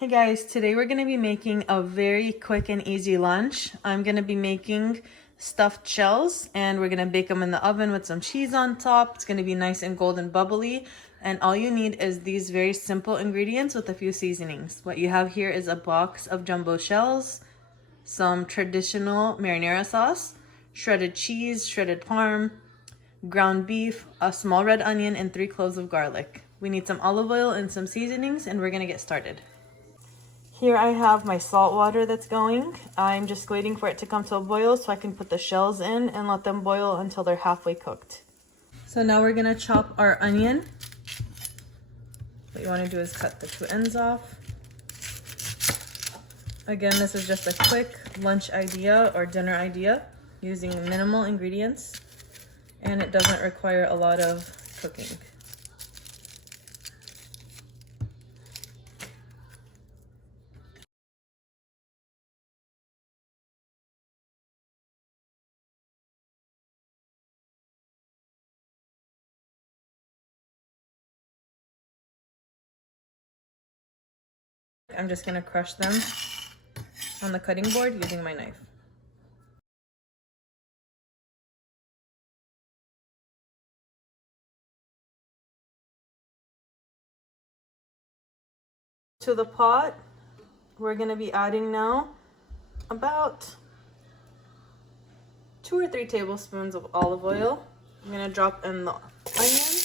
Hey guys, today we're going to be making a very quick and easy lunch. I'm going to be making stuffed shells and we're going to bake them in the oven with some cheese on top. It's going to be nice and golden bubbly, and all you need is these very simple ingredients with a few seasonings. What you have here is a box of jumbo shells, some traditional marinara sauce, shredded cheese, shredded parm, ground beef, a small red onion, and 3 cloves of garlic. We need some olive oil and some seasonings, and we're going to get started. Here I have my salt water that's going. I'm just waiting for it to come to a boil so I can put the shells in and let them boil until they're halfway cooked. So now we're gonna chop our onion. What you wanna do is cut the 2 ends off. Again, this is just a quick lunch idea or dinner idea using minimal ingredients, and it doesn't require a lot of cooking. I'm just gonna crush them on the cutting board using my knife. To the pot, we're gonna be adding now about 2 or 3 tablespoons of olive oil. I'm gonna drop in the onion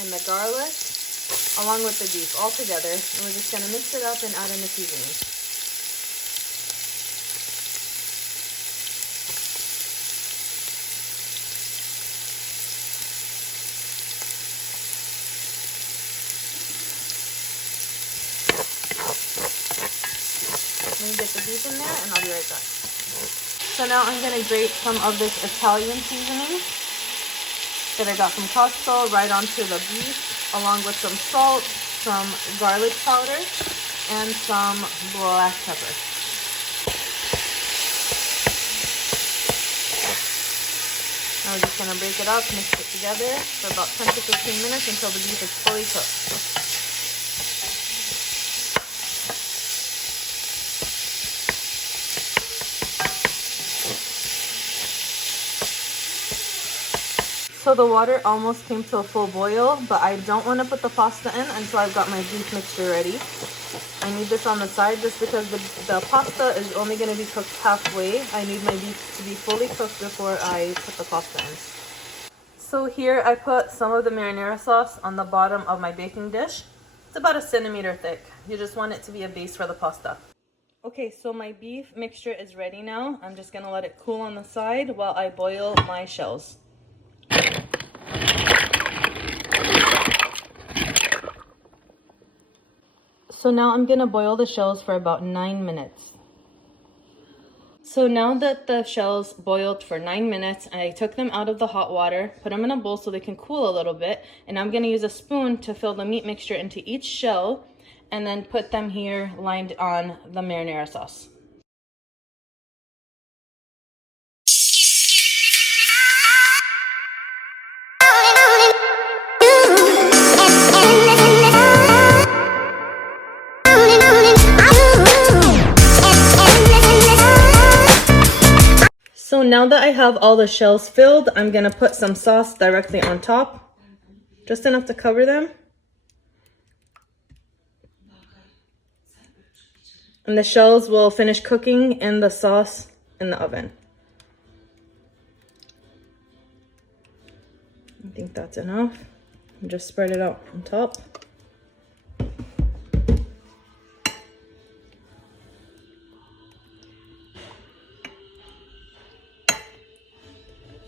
and the garlic along with the beef all together, and we're just gonna mix it up and add in the seasoning. Let me get the beef in there and I'll be right back. So now I'm gonna grate some of this Italian seasoning that I got from Costco right onto the beef, along with some salt, some garlic powder, and some black pepper. Now we're just gonna break it up, mix it together for about 10 to 15 minutes until the beef is fully cooked. So the water almost came to a full boil, but I don't want to put the pasta in until I've got my beef mixture ready. I need this on the side just because the pasta is only going to be cooked halfway. I need my beef to be fully cooked before I put the pasta in. So here I put some of the marinara sauce on the bottom of my baking dish. It's about 1 centimeter thick. You just want it to be a base for the pasta. Okay, so my beef mixture is ready now. I'm just going to let it cool on the side while I boil my shells. So now I'm gonna boil the shells for about 9 minutes. So now that the shells boiled for 9 minutes, I took them out of the hot water, put them in a bowl so they can cool a little bit, and I'm gonna use a spoon to fill the meat mixture into each shell and then put them here lined on the marinara sauce. So now that I have all the shells filled, I'm gonna put some sauce directly on top, just enough to cover them. And the shells will finish cooking in the sauce in the oven. I think that's enough. And just spread it out on top.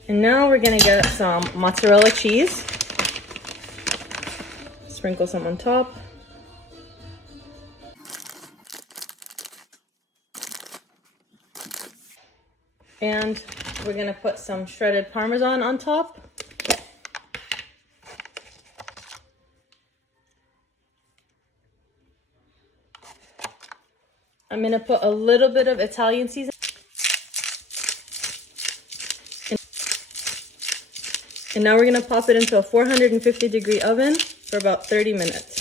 And now we're gonna get some mozzarella cheese. Sprinkle some on top. And we're gonna put some shredded Parmesan on top. I'm gonna put a little bit of Italian seasoning. And now we're gonna pop it into a 450-degree oven for about 30 minutes.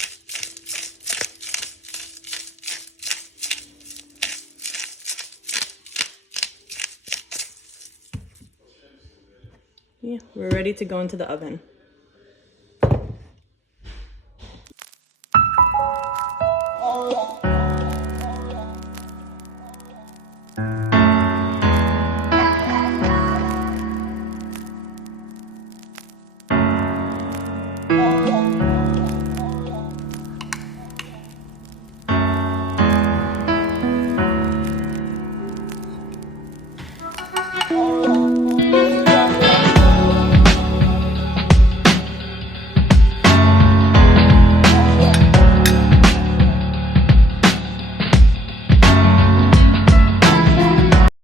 Yeah, we're ready to go into the oven.